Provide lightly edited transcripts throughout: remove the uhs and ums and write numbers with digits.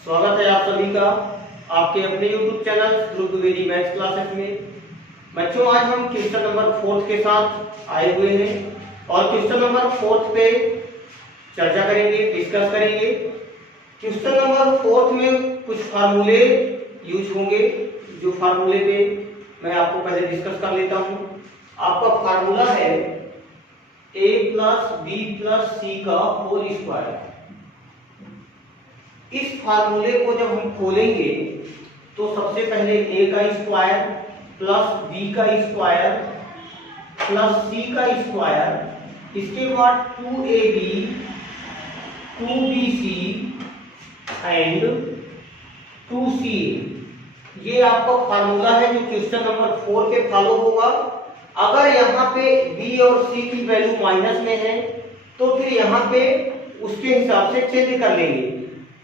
स्वागत है आप सभी का आपके अपने YouTube चैनल ध्रुव द्विवेदी मैथ्स क्लासेस में। बच्चों, आज हम क्वेश्चन नंबर 4 के साथ आए हुए हैं और क्वेश्चन नंबर 4 पे चर्चा करेंगे, डिस्कस करेंगे। क्वेश्चन नंबर 4 में कुछ फार्मूले यूज होंगे, जो फार्मूले पे मैं आपको पहले डिस्कस कर लेता हूँ। आपका फार्मूला है a प्लस बी प्लस सी का होल स्क्वायर। इस फार्मूले को जब हम खोलेंगे तो सबसे पहले a का स्क्वायर प्लस b का स्क्वायर प्लस c का स्क्वायर, इसके बाद 2ab 2bc एंड 2ca, ये आपका फार्मूला है जो क्वेश्चन नंबर 4 पे फॉलो होगा। अगर यहाँ पे b और c की वैल्यू माइनस में है तो फिर यहाँ पे उसके हिसाब से चेंज कर लेंगे।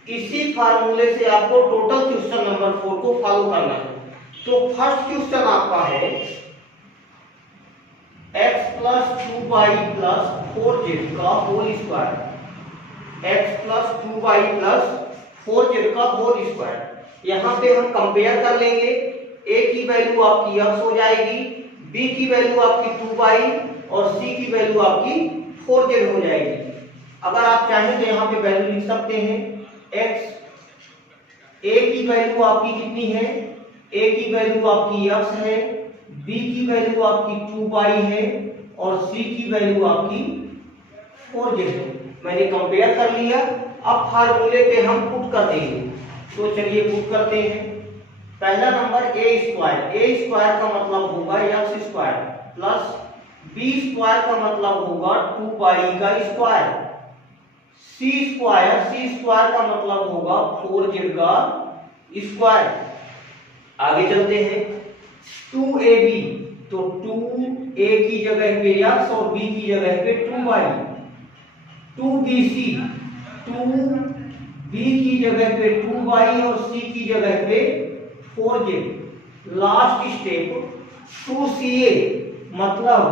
इसी फार्मूले से आपको टोटल क्वेश्चन नंबर 4 को फॉलो करना है। तो फर्स्ट क्वेश्चन आपका है x plus 2y plus 4z का whole square. x plus 2y plus 4z का होल स्क्वायर। यहाँ पे हम कंपेयर कर लेंगे। a की वैल्यू आपकी x हो जाएगी, b की वैल्यू आपकी 2y और c की वैल्यू आपकी 4z हो जाएगी। अगर आप चाहें तो यहाँ पे वैल्यू लिख सकते हैं। x a की वैल्यू आपकी कितनी है? a की वैल्यू आपकी x है, b की वैल्यू आपकी 2y है और c की वैल्यू आपकी 4z है। मैंने कंपेयर कर लिया। अब फार्मूले पे हम पुट कर देंगे, तो चलिए पुट करते हैं। पहला नंबर a स्क्वायर का मतलब होगा x square plus b square का मतलब होगा 2y का स्क्वायर, c स्क्वायर का मतलब होगा 4z का स्क्वायर। आगे चलते हैं। 2ab, तो 2a की जगह पे x और b की जगह पे 2y। 2bc, 2b की जगह पे 2y और c की जगह पे 4z। लास्ट स्टेप 2ca, मतलब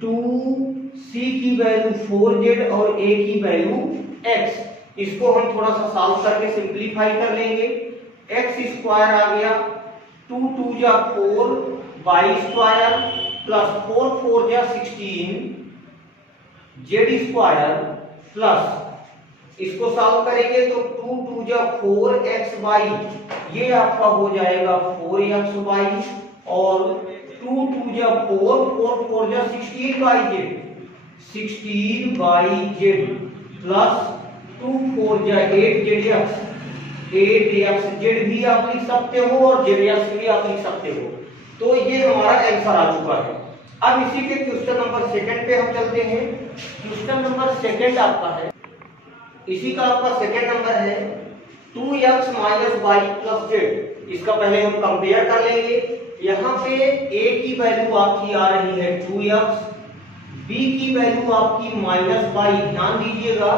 2c की वैल्यू 4z और a की वैल्यू x। इसको हम थोड़ा सा सॉल्व करके सिंपलीफाई कर लेंगे। x स्क्वायर आ गया 2 2 जा 4 y स्क्वायर प्लस 4 4 जा 16 z स्क्वायर प्लस इसको सॉल्व करेंगे तो 2 2 जा 4 xy, ये आपका हो जाएगा 4xy और 2 2 जा 4 4 4 जा 16yz, 16yz प्लस 2 4 जा 8zx, 8xz भी आप लिख सकते हो और zx भी आप लिख सकते हो। तो ये हमारा आंसर आ चुका है। अब इसी के क्वेश्चन नंबर 2 पे हम चलते हैं। क्वेश्चन नंबर 2 आपका है, इसी का आपका सेकंड नंबर है 2x - y + z। इसका पहले हम कंपेयर कर लेंगे। यहाँ पे a की वैल्यू आपकी आ रही है 2x, b की वैल्यू आपकी -y। ध्यान दीजिएगा,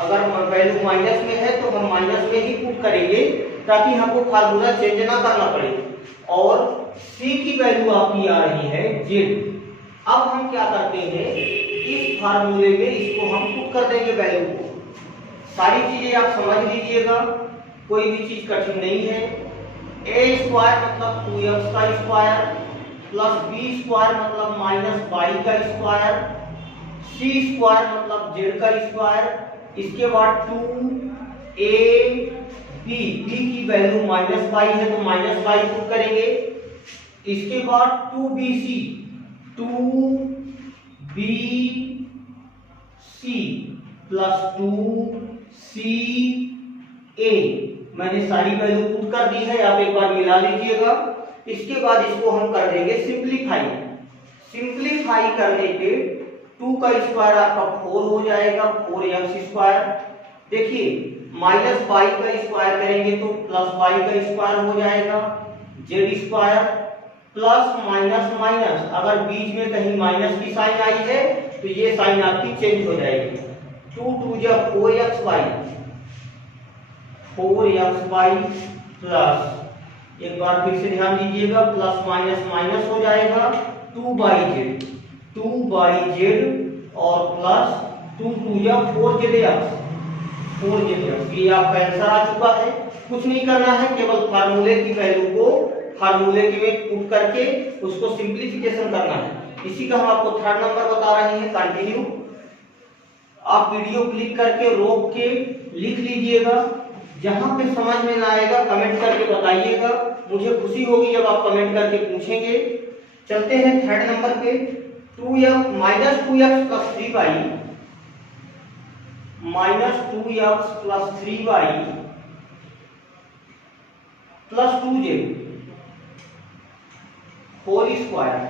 अगर वैल्यू माइनस में है तो हम माइनस में ही पुट करेंगे ताकि हमको फार्मूला चेंज ना करना पड़े। और c की वैल्यू आपकी आ रही है z। अब हम क्या करते हैं, इस फार्मूले में इसको हम पुट कर देंगे वैल्यू को। सारी चीजें आप समझ लीजिएगा, कोई भी चीज कठिन नहीं है। a स्क्वायर मतलब 2x का स्क्वायर प्लस b स्क्वायर मतलब -y का स्क्वायर, c स्क्वायर मतलब z का स्क्वायर। इसके बाद 2ab, b की वैल्यू -y है तो -y पुट करेंगे। इसके बाद 2bc, 2bc प्लस 2ca, मैंने सारी वैल्यू पुट कर दी है, आप एक बार मिला लीजिएगा। इसके बाद इसको हम कर देंगे सिंपलीफाई। सिंपलीफाई करने पे 2 का स्क्वायर आपका 4 हो जाएगा, 4x स्क्वायर। देखिए -y का स्क्वायर करेंगे तो +y का स्क्वायर हो जाएगा, z square plus minus minus, अगर बीच में कहीं माइनस की साइन आई है तो ये साइन आपकी चेंज हो जाएगी। 2 2 जा 4xy, 4xy प्लस, एक बार फिर से ध्यान दीजिएगा, प्लस माइनस माइनस हो जाएगा 2yz, 2yz और प्लस 2 2 जा 4zx 4 ये आपका आंसर आ चुका है। कुछ नहीं करना है, केवल फार्मूले की वैल्यू को फार्मूले की में पुट करके उसको सिंप्लीफिकेशन करना है। इसी का हम आपको थर्ड नंबर बता रहे हैं। कंटिन्यू। आप वीडियो क्लिक करके रोक के लिख लीजिएगा। जहां पे समझ में ना आएगा कमेंट करके बताइएगा, मुझे खुशी होगी जब आप कमेंट करके पूछेंगे। चलते हैं थर्ड नंबर पे। 2x minus 2x plus 3y minus 2x plus 3y plus 2z whole square.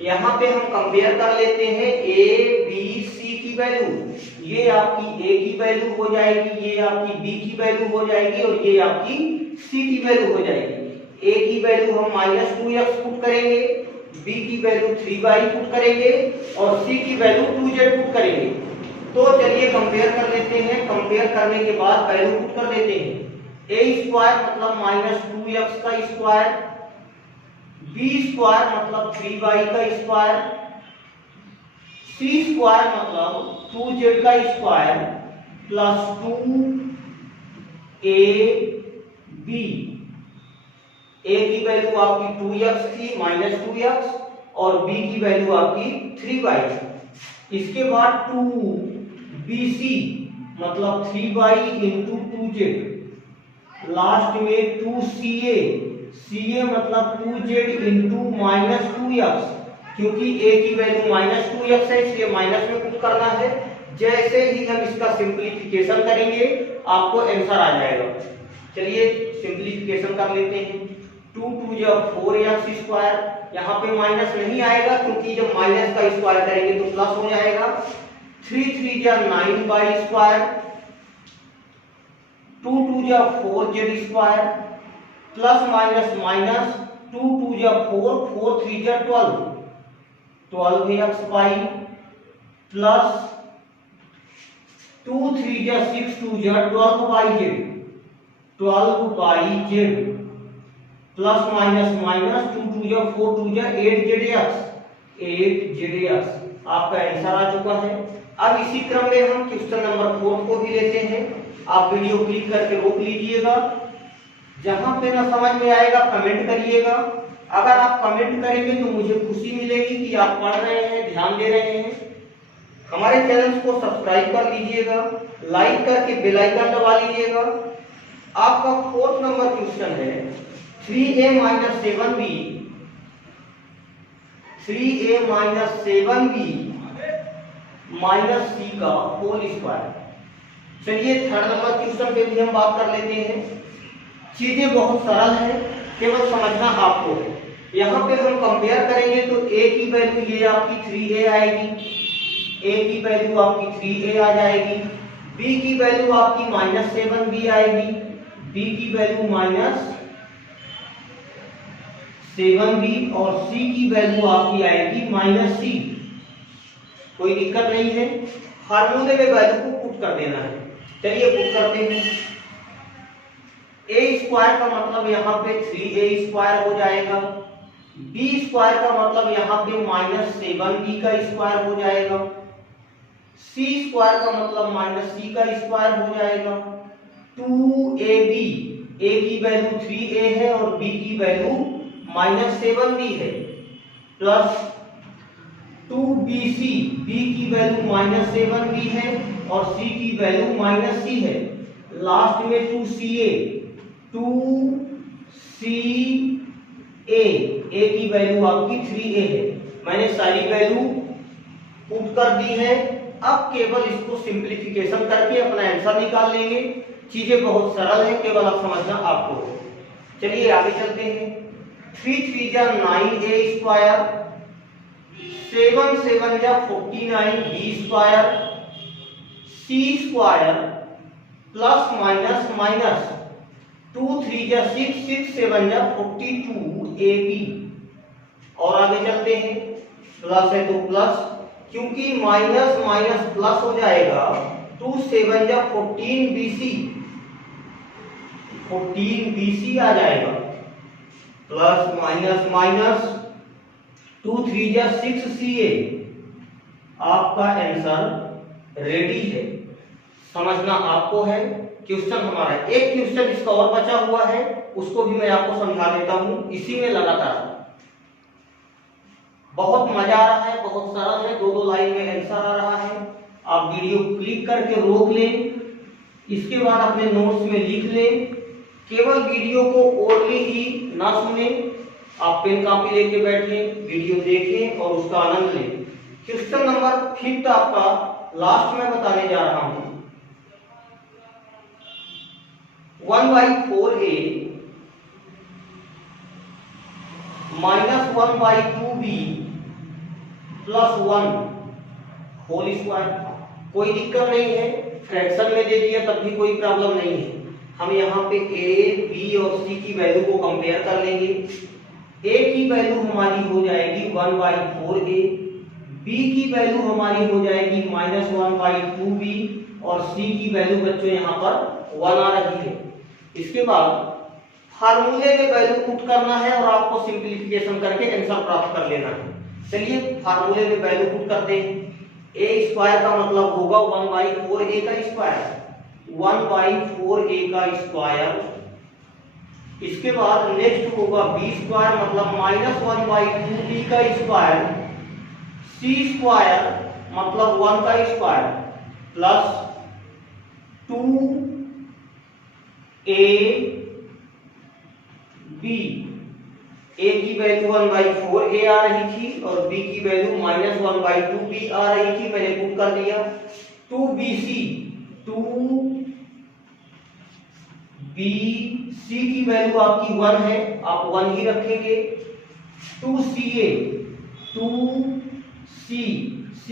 यहाँ पे हम कंपेयर कर लेते हैं a b c की वैल्यू। ये आपकी a की वैल्यू हो जाएगी, ये आपकी b की वैल्यू हो जाएगी और ये आपकी c की वैल्यू हो जाएगी। a की वैल्यू हम माइनस 2x पुट करेंगे, b की वैल्यू 3y पुट करेंगे और c की वैल्यू 2z पुट करेंगे। तो चलिए कंपेयर कर लेते हैं। कंपेयर करने के बाद वैल्यू पुट कर देते हैं। a स्क्वायर मतलब माइनस 2x का स्क्वायर, b स्क्वायर मतलब 3y का स्क्वायर, c स्क्वायर मतलब 2z का स्क्वायर प्लस 2ab। a की वैल्यू आपकी 2x थी माइनस 2x और b की वैल्यू आपकी 3y। इसके बाद 2bc मतलब 3y इंटू 2z, लास्ट में 2ca, ca मतलब 2z इंटू माइनस 2x, क्योंकि a की वैल्यू माइनस 2x है इसलिए माइनस में पुट करना है। जैसे ही हम इसका सिंप्लीफिकेशन करेंगे आपको आंसर आ जाएगा। चलिए सिंप्लीफिकेशन कर लेते हैं। 2 2 जा 4x स्क्वायर, यहाँ पे माइनस नहीं आएगा क्योंकि जब माइनस का स्क्वायर करेंगे तो प्लस हो जाएगा। 3 3 जा 9y स्क्वायर, 2 2 जा 4z square plus minus minus 2 2 जा 4 4 3 जा 12xy प्लस 2 3 जा 6 2 जा 12yz प्लस माइनस माइनस 2 2 जा 4 2 जा 8zx। आपका आंसर आ चुका है। अब इसी क्रम में हम क्वेश्चन नंबर 4 को भी लेते हैं। आप वीडियो क्लिक करके रोक लीजिएगा। जहां पे ना समझ में आएगा कमेंट करिएगा। अगर आप कमेंट करेंगे तो मुझे खुशी मिलेगी कि आप पढ़ रहे हैं, ध्यान दे रहे हैं। हमारे चैनल को सब्सक्राइब कर लीजिएगा, लाइक करके बेल आइकन दबा लीजिएगा। आपका 4th नंबर क्वेश्चन है 3a minus 7b 3a minus 7b minus c का होल स्क्वायर। चलिए थर्ड नंबर क्वेश्चन पे भी हम बात कर लेते हैं। चीजें बहुत सरल है, केवल समझना आपको है। यहाँ पे हम कंपेयर करेंगे तो a की वैल्यू ये आपकी 3a आएगी, a की वैल्यू आपकी 3a आ जाएगी, b की वैल्यू आपकी माइनस 7b आएगी, b की वैल्यू माइनस 7b और c की वैल्यू आपकी आएगी माइनस c। कोई दिक्कत नहीं है, फार्मूले में वैल्यू को पुट कर देना है। चलिए पुट करते हैं। a स्क्वायर का मतलब यहाँ पे 3a स्क्वायर हो जाएगा, b स्क्वायर का मतलब यहाँ पे माइनस 7b का स्क्वायर हो जाएगा, c स्क्वायर का मतलब माइनस c का स्क्वायर हो जाएगा, 2ab, a की वैल्यू 3a है और b की वैल्यू माइनस 7b है, प्लस 2bc, b की वैल्यू माइनस 7b है और c की वैल्यू माइनस c है, लास्ट में 2ca, 2ca, a की वैल्यू आपकी 3a है। मैंने सारी वैल्यू पुट कर दी है। अब केवल इसको सिंप्लीफिकेशन करके अपना आंसर निकाल लेंगे। चीजें बहुत सरल है, केवल आप समझना आपको। चलिए आगे चलते हैं। 3 3 जा 9a स्क्वायर, 7 7 जा 49b square, c square plus minus minus 2 3 जा 6 6 7 जा 42ab। और आगे चलते हैं। प्लस है तो प्लस, क्योंकि माइनस माइनस प्लस हो जाएगा। 2 7 जा 14bc, 14bc आ जाएगा, प्लस माइनस माइनस 2 3 जा 6ca। आपका आंसर रेडी है। समझना आपको है। क्वेश्चन हमारा एक क्वेश्चन इसका और बचा हुआ है, उसको भी मैं आपको समझा देता हूं इसी में लगातार। बहुत मजा आ रहा है, बहुत सरल है, 2-2 लाइन में आंसर आ रहा है। आप वीडियो क्लिक करके रोक लें, इसके बाद अपने नोट्स में लिख लें। केवल वीडियो को ओरली ही ना सुने, आप पेन कॉपी लेके बैठें, वीडियो देखें और उसका आनंद लें। क्वेश्चन नंबर 5 आपका लास्ट में बताने जा रहा हूं। 1/4a -1/2b + 1 whole square. कोई दिक्कत नहीं है, फ्रैक्शन में दे दिया तब भी कोई प्रॉब्लम नहीं है। हम यहाँ पे a, b और c की वैल्यू को कंपेयर कर लेंगे। a की वैल्यू हमारी हो जाएगी 1/4a, b की वैल्यू हमारी हो जाएगी -1/2b और c की वैल्यू बच्चों यहाँ पर 1 आ रही है। इसके बाद फार्मूले में वैल्यू पुट करना है और आपको सिंपलीफिकेशन करके आंसर प्राप्त कर लेना है। चलिए फार्मूले में वैल्यू पुट करते हैं। a स्क्वायर का मतलब होगा 1/4a का स्क्वायर, 1/4a का स्क्वायर। इसके बाद नेक्स्ट होगा b स्क्वायर मतलब -1/2b का स्क्वायर, c स्क्वायर मतलब 1 का स्क्वायर प्लस 2ab। a की वैल्यू 1/4a आ रही थी और b की वैल्यू -1/2b आ रही थी, मैंने पुट कर दिया। 2bc की वैल्यू आपकी 1 है, आप 1 ही रखेंगे। 2c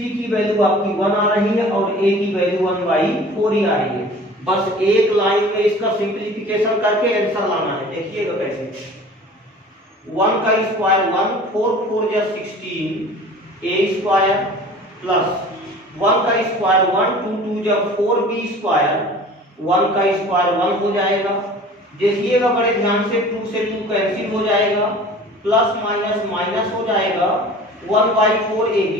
की वैल्यू आपकी 1 आ रही है और a की वैल्यू 1/4 ही आ रही है। बस एक लाइन में इसका सिंपलीफिकेशन करके आंसर लाना है। देखिएगा कैसे। 1 का स्क्वायर 1, 4 4 जा 16 a स्क्वायर प्लस 1 का स्क्वायर 1, 2 2 जा 4b स्क्वायर, 1 का स्क्वायर 1 हो जाएगा। देखिएगा बड़े ध्यान से, 2 से 2 कैंसिल हो जाएगा, प्लस माइनस माइनस हो जाएगा, 1/4ab।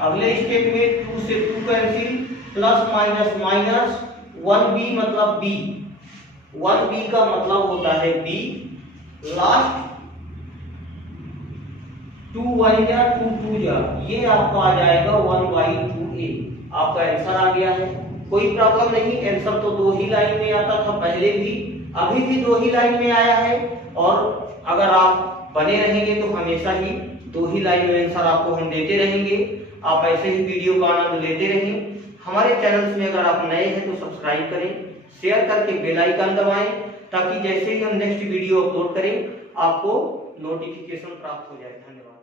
अगले स्टेप में 2 से 2 cancel, plus minus minus, 1b मतलब b, 1b का मतलब होता है b। लास्ट 2 1 जा 2 2 जा, ये आपका आ जाएगा 1/2a। आपका आंसर आ गया है, कोई प्रॉब्लम नहीं। आंसर तो 2 ही लाइन में आता था पहले भी, अभी भी 2 ही लाइन में आया है और अगर आप बने रहेंगे तो हमेशा ही 2 ही लाइन में आंसर आपको हम देते रहेंगे। आप ऐसे ही वीडियो का आनंद लेते रहें। हमारे चैनल्स में अगर आप नए हैं तो सब्सक्राइब करें, शेयर करके बेल आइकन दबाएं ताकि जैसे ही हम नेक्स्ट वीडियो अपलोड करें आपको नोटिफिकेशन प्राप्त हो जाए। धन्यवाद।